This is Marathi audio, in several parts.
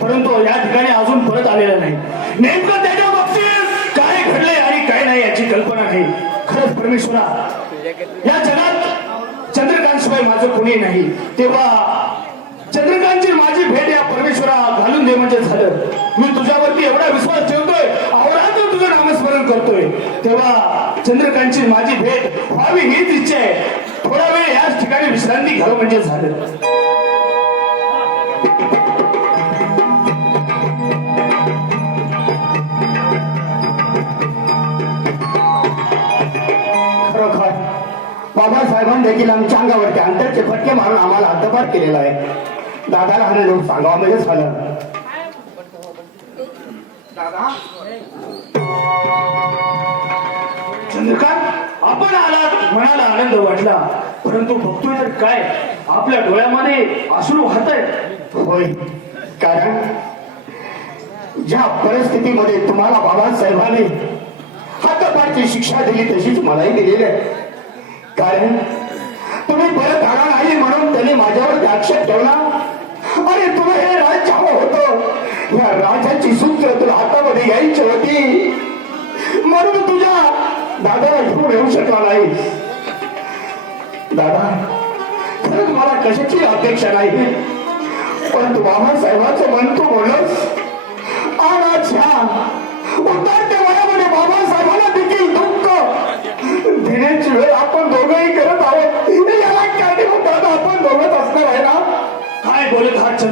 परंतु या ठिकाणी अजून परत आलेला नाही. नेमकं त्याच्या बाबतीत काय घडले आणि काय नाही याची कल्पना नाही. खरंच परमेश्वरा या जगात चंद्रकांत शिवाय माझं कोणी नाही. तेव्हा चंद्रकांतची माझी भेट या परमेश्वरा घालून दे म्हणजे झालं. मी तुझ्यावरती एवढा विश्वास ठेवतोय अहोरात्र तुझं नामस्मरण करतोय. तेव्हा चंद्रकांतची माझी भेट व्हावी हीच इच्छा आहे. थोडा वेळ याच ठिकाणी विश्रांती घ्यावं म्हणजे झालं. बाबासाहेबांनी देखील आमच्या अंगावरती अंतरचे फटके मारून आम्हाला हद्दपार केलेला आहे. दादाला हा लोक सांगावं म्हणजे झालं. दादा? चंद्रकांत आपण आलात. मनाला आनंद वाटला परंतु बघतोय तर काय? आपल्या डोळ्यामध्ये असू वाहत आहेत होय. कारण ज्या परिस्थितीमध्ये तुम्हाला बाबासाहेबांनी हातपारची शिक्षा दिली तशीच मलाही दिलेली आहे. कारण तुम्ही परत आला नाही म्हणून त्यांनी माझ्यावर आक्षेप ठेवला. आणि तुला हे राज्य हवं होत. या राजाची सूत्र तुला हातामध्ये घ्यायची होती. म्हणून तुझ्या दादाला घेऊन येऊ शकला नाही. दादा खरंच मला कशाची अपेक्षा नाही? परंतु बाबासाहेबांचं म्हणतो तू बोलस आज ह्या उतरत्या वयामध्ये बाबासाहेबांना देखील दुःख देण्याची वेळ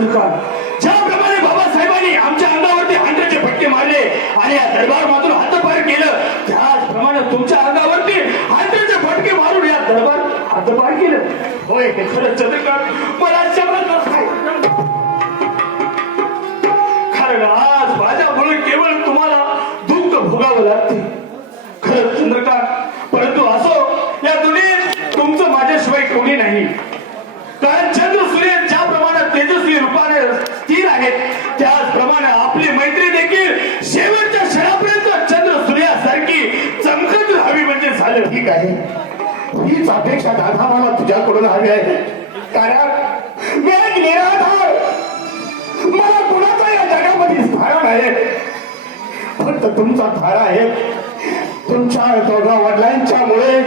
दुकान ज्याप्रमाणे बाबासाहेबांनी आमच्या अंगावरती हंड्रेडचे फटके मारले आणि या दरबार मातून हातपार केलं त्याचप्रमाणे तुमच्या अंगावरती हंड्रेडचे फटके मारून या दरबार हातपार केलं. होय हे खरं चंद्रकांत मला शब्द कारण आज माझ्यामुळे केवळ तुम्हाला दुःख भोगावं लागते. खरं चंद्रकांत अपेक्षा दादा मला तुझ्याकडून हवी आहे. कारण मी एक निराधार. मला कुणाचा या जगामध्ये स्थान आहे? फक्त तुमचा धारा आहे. तुमच्या दोघा वडिलांच्या मुळे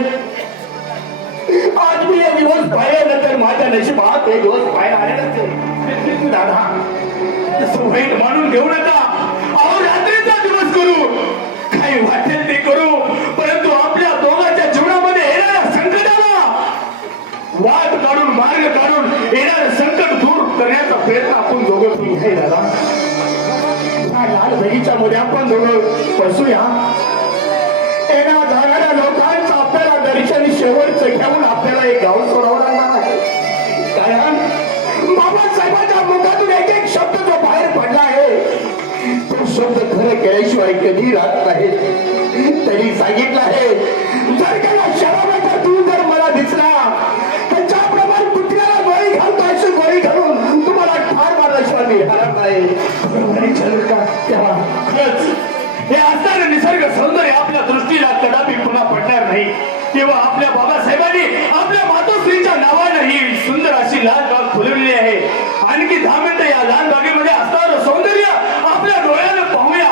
आज मी एक दिवस पाहिजे नंतर माझ्या नशिबात एक दिवस बाहेर आले नसते. दादा तसं वाईट मानून घेऊ नका. अहो रात्रीचा दिवस करू. काही वाटेल ते करू. परंतु आपल्या दोघांच्या संकट दूर करण्याचा प्रयत्न आपण दोघं करू हे दादा. लाल बगीच्यामध्ये आपण दोघं बसूया. येण्या जाणाऱ्या लोकांचं आपल्याला दर्शन शेवटचं घेऊन आपल्याला एक गाव सोडावं लागणार आहे. कारण बाबासाहेबांच्या मुखातून एक एक शब्द जो बाहेर पडला आहे तो शब्द खरं केल्याशिवाय कधी राहत नाही. तरी सांगितलं आहे जर का शराबाचा तू जर मला दिसला हे असणारं निसर्ग सौंदर्य आपल्या दृष्टीला कदापि पुन्हा पडणार नाही. तेव्हा आपल्या बाबासाहेबांनी आपल्या मातोश्रीच्या नावानं ही सुंदर अशी लाल बाग फुलवलेली आहे. आणखी दहा मिनिटं या लाल बागेमध्ये असणारं सौंदर्य आपल्या डोळ्यानं पाहूया.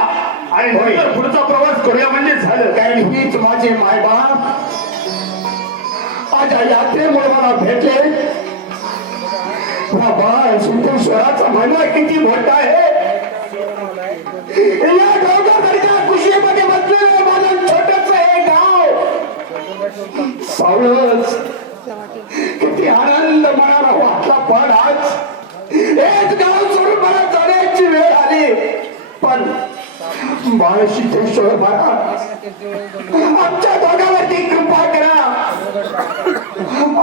आणि नंतर पुढचा प्रवास करूया म्हणजे झालं. कारण हीच माझे मायबाप. आज या यात्रेमुळे मला भेटले. बाबा सिद्धेश्वराचा महिमा किती मोठा आहे. या गावकरच्या खुशीमध्ये बसलेलं माझं छोटस हे गाव. सावळच किती आनंद मनाला वाटला पण आज. हेच गाव सोडून मला जाण्याची वेळ आली. पण बाळ सिद्धेश्वर महाराज आमच्या दोघांवरती कृपा करा.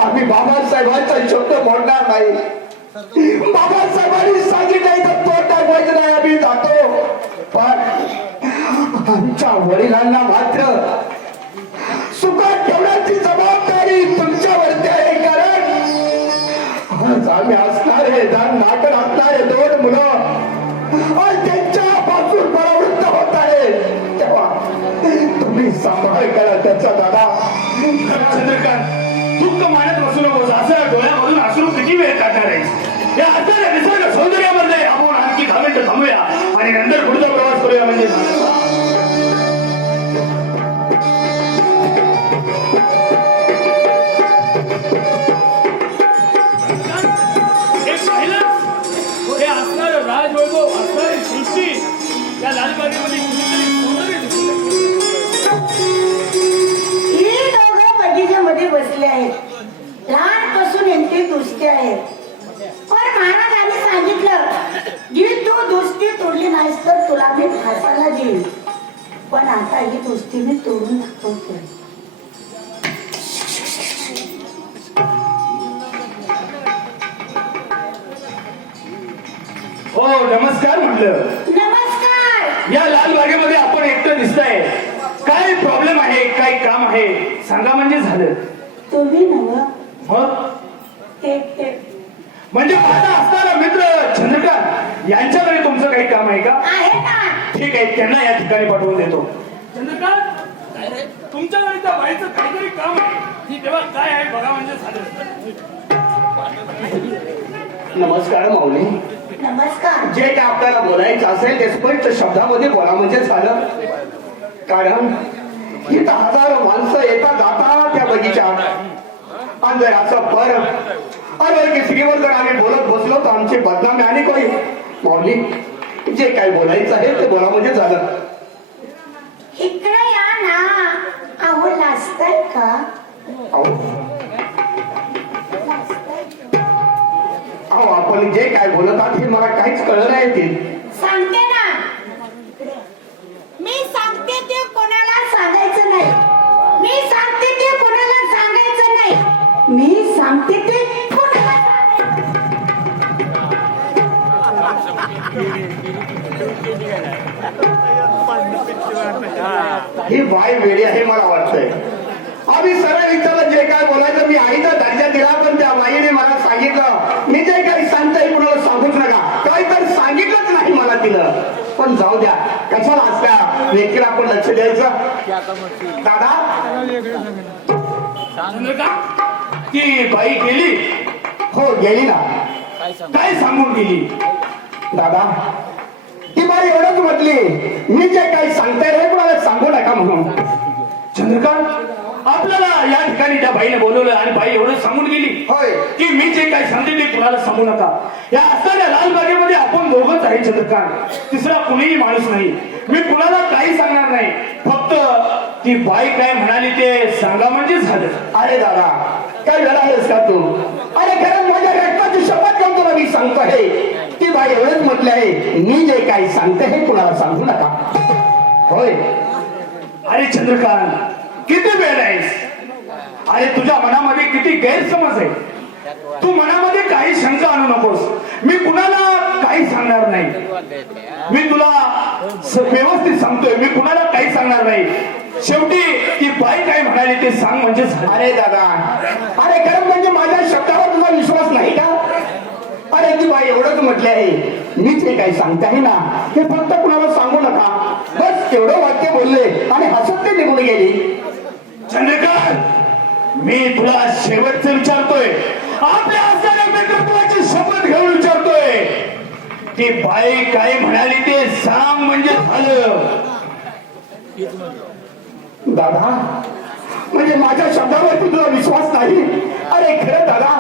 आम्ही बाबासाहेबांचा शब्द मोडणार नाही. बाबासाहेबांनी सांगितलंय तर तोटा पाहिजे नाही आम्ही जातो. पण आमच्या वडिलांना मात्र सुखात ठेवण्याची जबाबदारी तुमच्यावरती आहे कारण आज आम्ही असणारे दान नाटक असणारे दोन मुलं आज त्यांच्या पासून परावृत्त होत आहे. तेव्हा तुम्ही सांभाळ करा त्याचा दादा. चंद्रकांत ಅದೇ ನಿಜವಾಗ್ಲೂ ಸೌಂದರ್ಯ ಬಂದೆ ಅಮ್ಮ ನನಗೆ ಕಾಮೆಂಟ್ ತಮ್ಮಯ್ಯ ಮನೆಯಂದರూ ही मी तोडून दाखवते हो नमस्कार म्हटलं. नमस्कार! या लाल बागेमध्ये आपण एकटं दिसताय. काय प्रॉब्लेम आहे? काय काम आहे? सांगा म्हणजे झालं. तुम्ही नव. मग ते ते म्हणजे माझा असणारा मित्र चंद्रकांत यांच्याकडे तुमचं काही काम आहे का? आहे ना. ठीक आहे त्यांना या ठिकाणी पाठवून देतो. चंद्रकांत तुमच्याकडे त्या बाईचं काहीतरी काम आहे. ती तेव्हा काय आहे बघा म्हणजे झालं नमस्कार माऊली. नमस्कार. जे काय आपल्याला बोलायचं असेल ते स्पष्ट शब्दामध्ये बोला म्हणजे झालं. कारण इथं हजारो माणसं येतात जातात त्या बगीच्यात. आणि जर असं पर अरे केसरीवर जर आम्ही बोलत बसलो तर आमची बदनामी आणि कोणी? माऊली जे काय बोलायचं आहे ते बोला म्हणजे झालं. कळलं नाही ते. सांगते ना. मी सांगते ते कोणाला सांगायचं नाही. मी सांगते ते कोणाला सांगायचं नाही. मी सांगते ते कोणाला सांगायचं ही. बाय वेळी आहे मला वाटतंय आम्ही सरळ विचारलं जे काय बोलायचं मी आईचा दर्जा दिला पण त्या बाईने मला सांगितलं मी जे काही सांगतोय कुणाला सांगूच नका काही तर सांगितलंच नाही मला तिनं पण जाऊ द्या कशाला व्यक्तीला आपण लक्ष द्यायचं. दादा? चंद्रकांत ती बाई गेली? हो गेली ना. काय सांगून गेली? दादा ती बाई एवढंच म्हटली मी जे काही सांगताय हे कुणाला सांगू नका म्हणून. चंद्रकांत आपल्याला या ठिकाणी त्या बाईने बोलवलं आणि बाई एवढं सांगून गेली. होय. की मी जे काही सांगते ते कुणाला सांगू नका. या असणाऱ्या लाल बागेमध्ये आपण दोघच आहे चंद्रकांत तिसरा कुणीही माणूस नाही. मी कुणाला काही सांगणार नाही. फक्त ती बाई काय म्हणाली ते सांगा म्हणजे झालं. अरे दादा काय लढायस का तू? अरे खरंच माझ्या रक्ताची शपथ घेऊन तुला मी सांगतो आहे ती बाई एवढंच म्हटलं आहे मी जे काही सांगते हे कुणाला सांगू नका. होय. अरे चंद्रकांत किती वेळ आहेस? अरे तुझ्या मनामध्ये किती गैरसमज आहे. तू मनामध्ये काही शंका आणू नकोस. मी कुणाला काही सांगणार नाही. मी तुला व्यवस्थित सांगतोय. मी कुणाला काही सांगणार नाही. शेवटी ती बाई काय म्हणाली ते सांग म्हणजे. अरे दादा. अरे खरं म्हणजे माझ्या शब्दावर तुझा विश्वास नाही का? अरे ती बाई एवढंच म्हटले आहे. मी जे काही सांगते आहे ना? हे फक्त कुणाला सांगू नका. बस एवढं वाक्य बोलले आणि हसत ते निघून गेली. चंद्रकांत मी तुला शेवटचं विचारतोय. आपल्या असणाऱ्या मित्रत्वाची शपथ घेऊन विचारतोय. ती बाई काय म्हणाली ते सांग म्हणजे झालं. दादा म्हणजे माझ्या शब्दावरती तुला विश्वास नाही? अरे खरं दादा.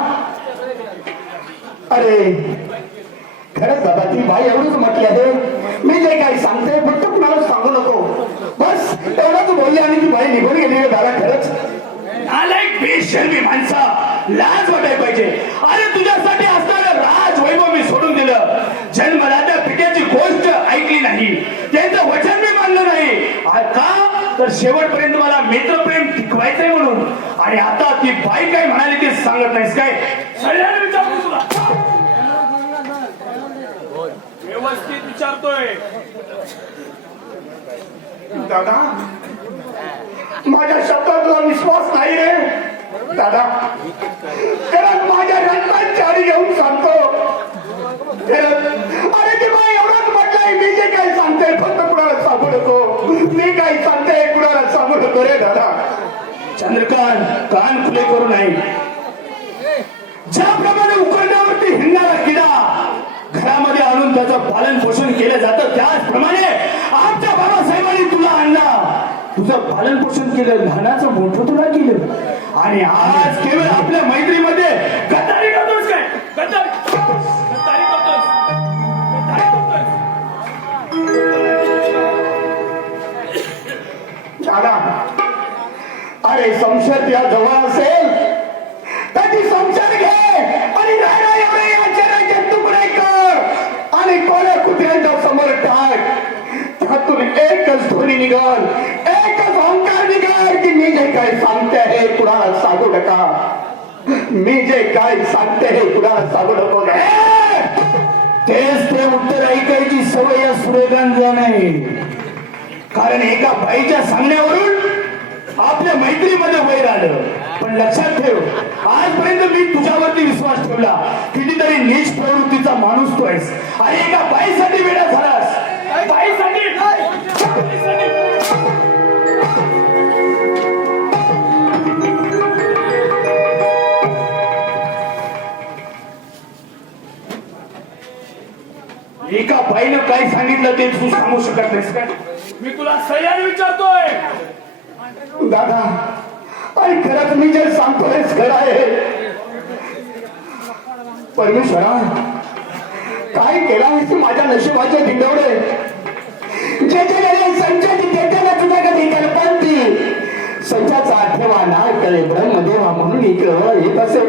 अरे खरंच दादा ती बाई एवढंच म्हटली आहे. मी जे काही सांगते फक्त कुणाला सांगू नको. बस एवढंच बोलली आणि ती बाई निघून गेली रे दादा खरंच. आलाय बेशर्मी माणसा. लाज वाटायला पाहिजे. अरे तुझ्यासाठी असणारं राज वैभव मी सोडून दिलं जन्मदात्या पित्याची गोष्ट ऐकली नाही. त्यांचं वचन मी मानलं नाही. का? तर शेवटपर्यंत मला मित्रप्रेम टिकवायचंय म्हणून. आणि आता ती बाई काय म्हणाली ते सांगत नाहीस काय? सगळ्यांना विचारतो तुला. व्यवस्थित विचारतोय. दादा माझ्या शब्दातला विश्वास नाही रे. दादा कारण माझ्या रक्तात चारी घेऊन सांगतो. अरे ते बाई एवढंच म्हटलंय मी जे काही सांगते फक्त कुणाला सांगू नको. मी काही सांगते कुणाला सांगू नको रे दादा. चंद्रकांत कान खुले करू नाही. ज्याप्रमाणे उकरण्यावरती हिंडणारा किडा घरामध्ये आणून त्याचं पालन पोषण केलं जातं त्याचप्रमाणे आमच्या बाबासाहेबांनी तुला आणला. तुझं पालन पोषण केलं लहानाचं मोठं तुला केलं. आणि आज केवळ आपल्या मैत्रीमध्ये गद्दारी करतोस काय? गद्दारी. दादा अरे संशय या जवळ असेल तर ती संशय घे. आणि तुकडे कर. आणि कोण्या कुत्र्यांच्या समोर टाक. त्यातून एकच ध्वनी निघाल एकच ओंकार निघाल की मी जे काय सांगते हे कुणाला सांगू नका. मी जे काय सांगते हे कुणाला सांगू नको. तेच ते उत्तर ऐकायची सवय या सुरेखांचा नाही कारण एका बाईच्या सांगण्यावरून आपल्या मैत्रीमध्ये वैर आलं पण लक्षात ठेव आजपर्यंत मी तुझ्यावरती विश्वास ठेवला. कितीतरी नीच प्रवृत्तीचा माणूस तो आहेस. आणि एका बाईसाठी वेळा झालास. बाईसाठी? बाईसाठी एका बाईनं काय सांगितलं ते तू सांगू शकत नाहीस का? मी तुला सह्याने विचारतोय. दादा आणि खरंच मी जे सांगतोय खरं आहे. परमेश्वरा काय केला आहेस तू माझ्या नशिबाचे दिंडवडे जे जे गेले संचय तुझ्या कधी कल्पंती संचाचा आठवा ना ब्रह्मदेवा म्हणून इकडं येत असे.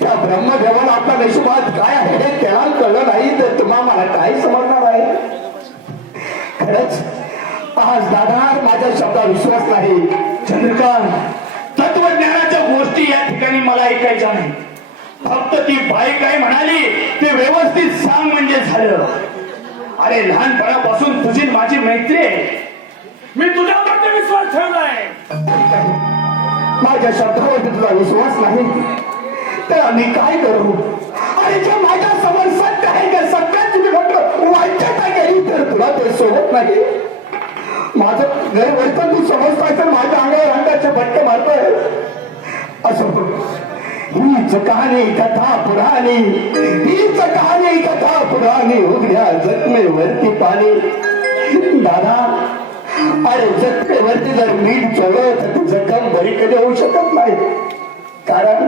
त्या ब्रह्मदेवाला आपल्या नशिबात काय आहे हे त्याला कळलं नाही तर तुम्हाला मला काय समजणार आहे? खरंच आज दादा माझ्या शब्दावर विश्वास नाही. चंद्रकांत तत्वज्ञानाच्या गोष्टी या ठिकाणी मला ऐकायच्या नाही. फक्त ती बाई काय म्हणाली ते व्यवस्थित सांग म्हणजे झालं. अरे लहानपणापासून तुझी माझी मैत्री आहे. मी तुझ्यावरती विश्वास ठेवलाय. माझ्या शब्दावर तुला विश्वास नाही. तर आम्ही काय करू? आणि जे माझ्यासमोर सत्य आहे त्या सत्याची मी फक्त वाईटता केली तर तुला ते सोबत नाही. घरी वरचं तू समजताय तर माझ्या अंगावर अंगाचे भटके मारतोय. असं हीच कहाणी कथा पुराणी. हीच कहाणी कथा पुराणी. उघड्या जखमेवरती पाणी. दादा अरे जखमेवरती जर मीठ चढवत तर ती जखम बरी कधी होऊ शकत नाही. कारण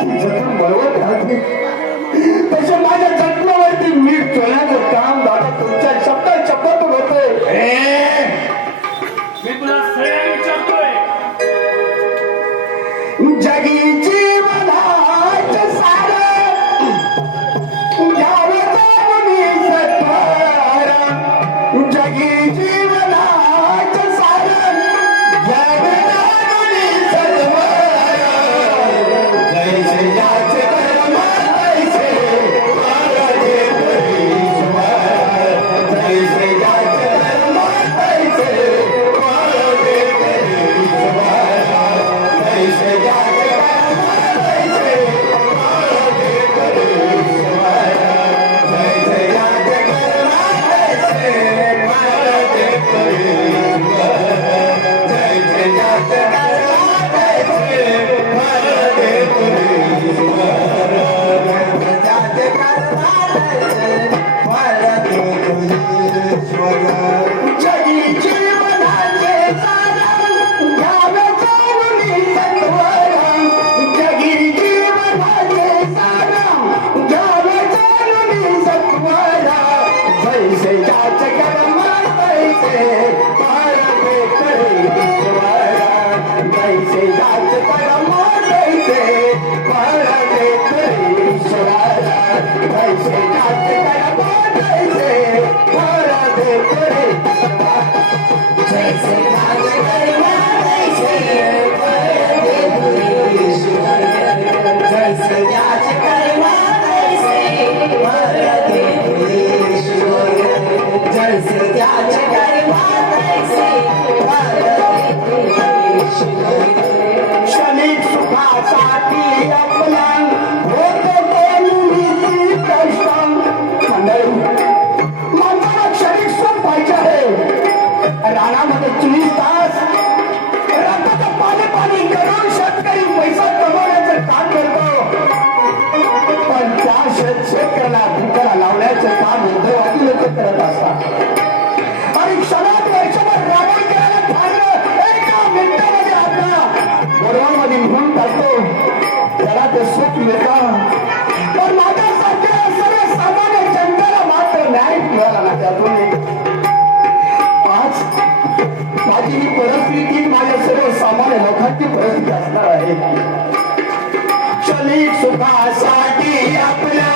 ती जखम बरोबर राहते. King. त्याला ते सुख मिळतं. पण माझ्यासारख्या सर्वसामान्य जनतेला मात्र न्याय मिळाला ना त्यातून आज माझी ही परिस्थिती माझ्या सर्वसामान्य लोकांची परिस्थिती असणार आहे. चलित सुखासाठी आपल्या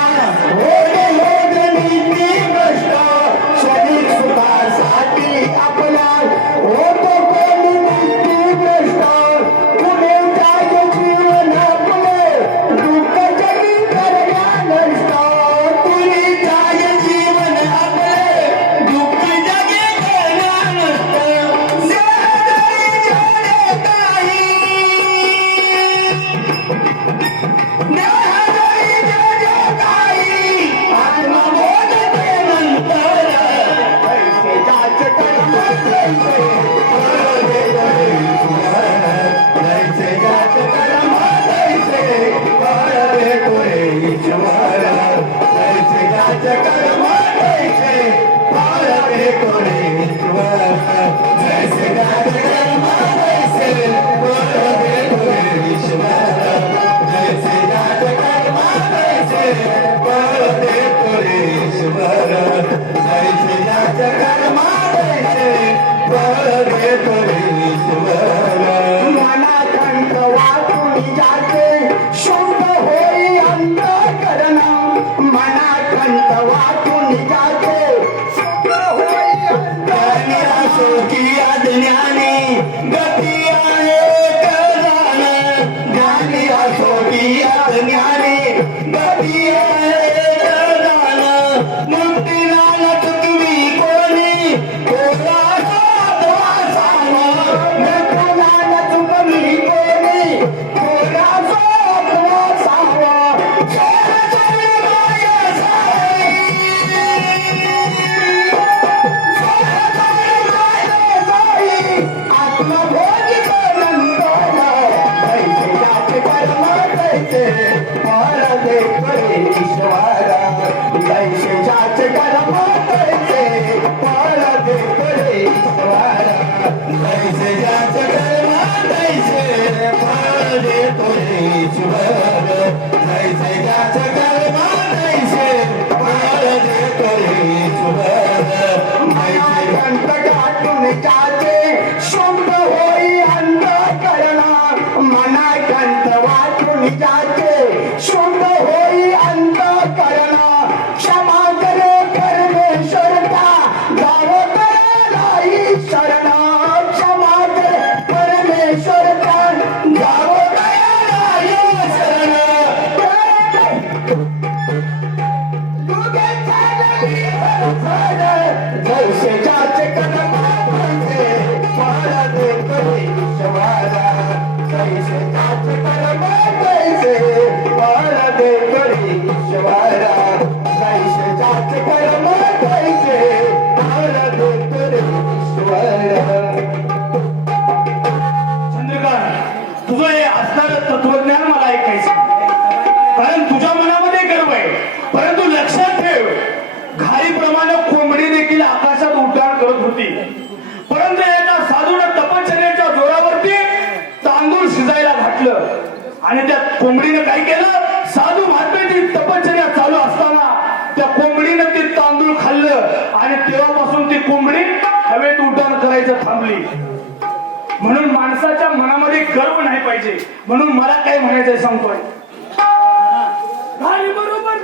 कोंबडीनं काय केलं? साधू महात्म्याची तपश्चर्या चालू असताना त्या कोंबडीनं ते तांदूळ खाल्लं आणि तेव्हापासून ती कोंबडी हवेत उड्डाण करायचं थांबली. म्हणून माणसाच्या मनामध्ये गर्व नाही पाहिजे. म्हणून मला काय म्हणायचं सांगतोय? बरोबर.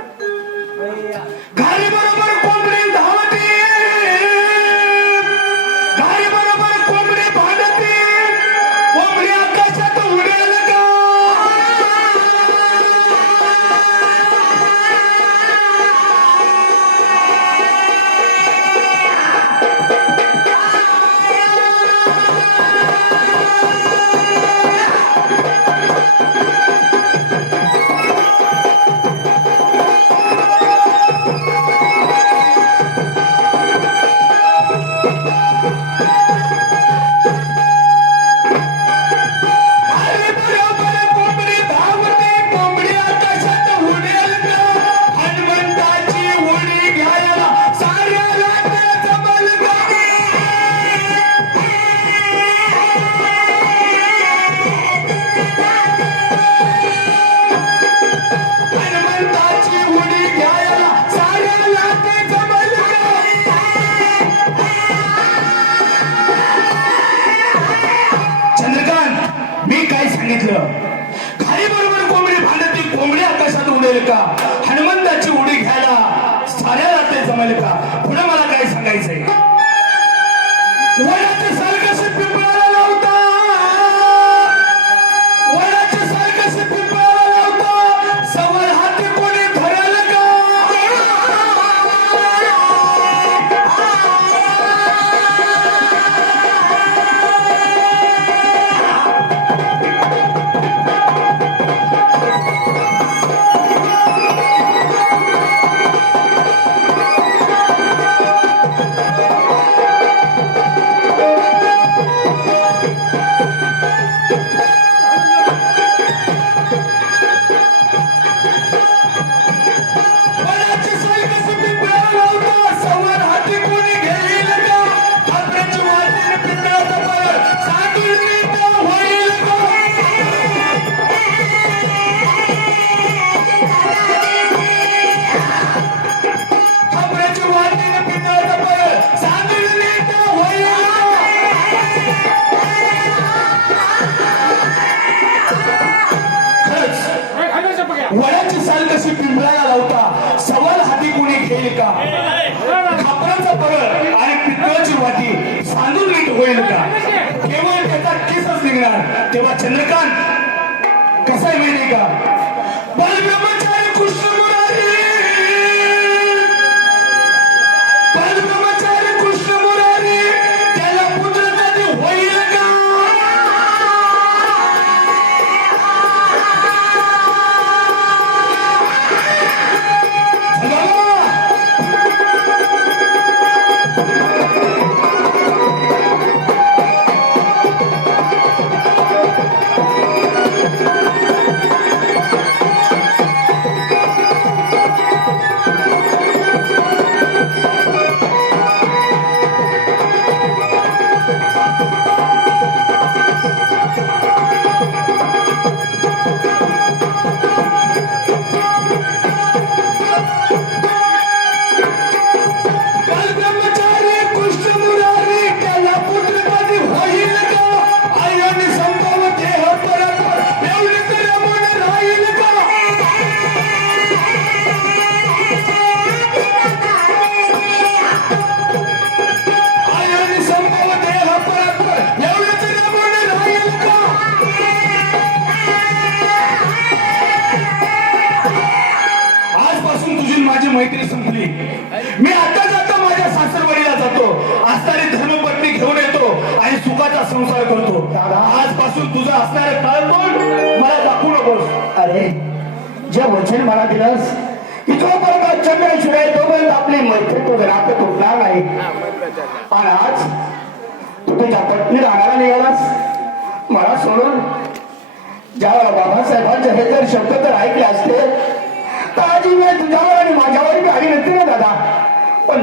जमलेलं का? हनुमंताची उडी घ्यायला साऱ्याला ते जमले का? पुन्हा मला काय सांगायचंय?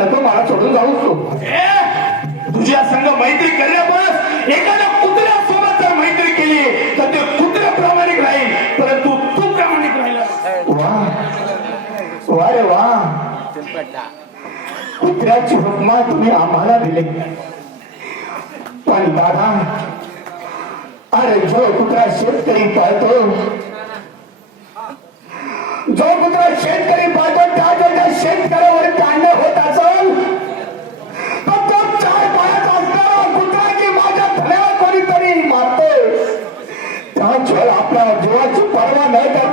नको मला सोडून जाऊस तू तुझ्या संघ मैत्री करण्यामुळे एखाद्या कुत्र्यासोबत जर मैत्री केली तर ते कुत्रे प्रामाणिक राहील परंतु तू प्रामाणिक राहिला वा. रे वा. कुत्र्याची हुकमा तुम्ही आम्हाला दिले. पण दादा अरे जो कुत्रा शेतकरी पाळतो जो पुत्र शेतकरी पाहतो त्या जर शेतकऱ्यावर कांड होत असेल तो चार पायात असणारा कुत्रा माझ्या धण्यावर कोणीतरी मारतोय त्या आपल्या जीवाची पर्वा नाही करता.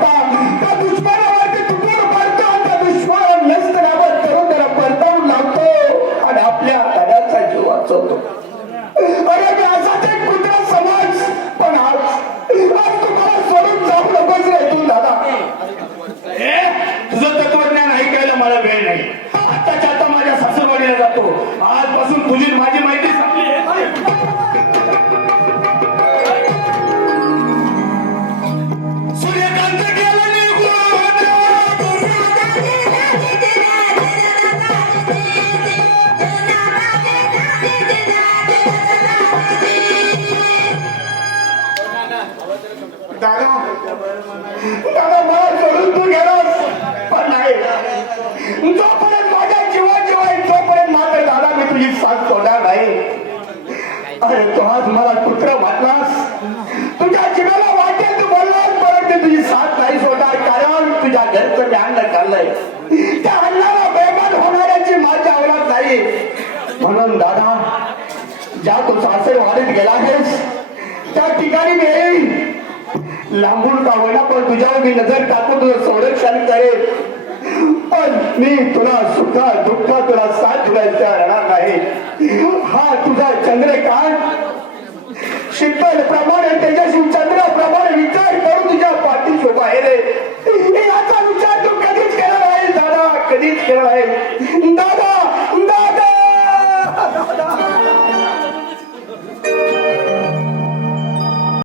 अरे तो आज मला कुत्र वाटलास? तुझ्या जीवाला वाटेल तू बोलणार परंतु तुझी साथ नाही सोडणार कारण तुझ्या घरचं मी अन्न खाल्लंय. त्या अन्नाला बेमान होणाऱ्याची माझी आवडत नाही. म्हणून दादा ज्या तू सासरे वाढत गेला आहेस त्या ठिकाणी मी येईल लांबून का होईना पण तुझ्यावर मी नजर टाकून तुझं संरक्षण करेल पण मी तुला सुखा दुःख तुला साथ दिलायचा राहणार नाही. हा तुझा चंद्रकांत शीतल प्रमाणे त्याच्याशी चंद्राप्रमाणे विचार करून तुझ्या पाठीशी उभा आहे रे. याचा विचार तू कधीच केला नाही दादा. कधीच केला नाही. दादा